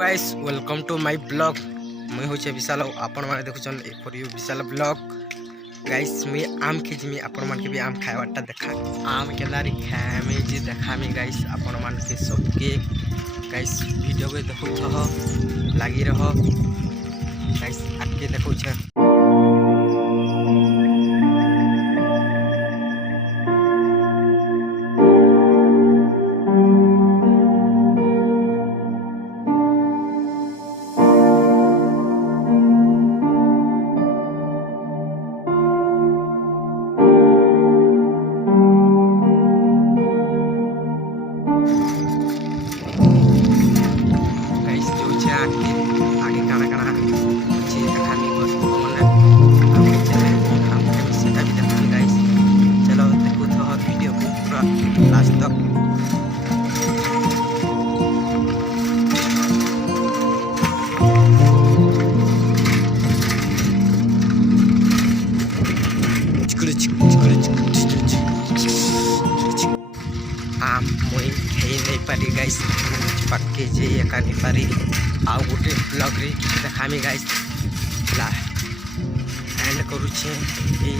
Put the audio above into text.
Guys welcome to my blog. मुई होचे विशाल आपण माने देखुछन for you Vishal blog. Guys मी आम खिजमी आपण मान के भी आम खायवाटा देखा आम केलारी खामी जी देखामी गाइस आपण मान के सबके गाइस वीडियो के देखुथ लागी रहो गाइस आके देखुछ। आगे काना काना अच्छी देखानी बस मैंने हम चले हम सीधा भी देखानी गाइस। चलो देखो तो वीडियो को पूरा लास्ट तक। आम मुई खाई नहीं पारी गाइस पक्के जे एका नहीं पारी आउ गोटे ब्लॉग रे देखामी गाइस ला एंड करूछे ए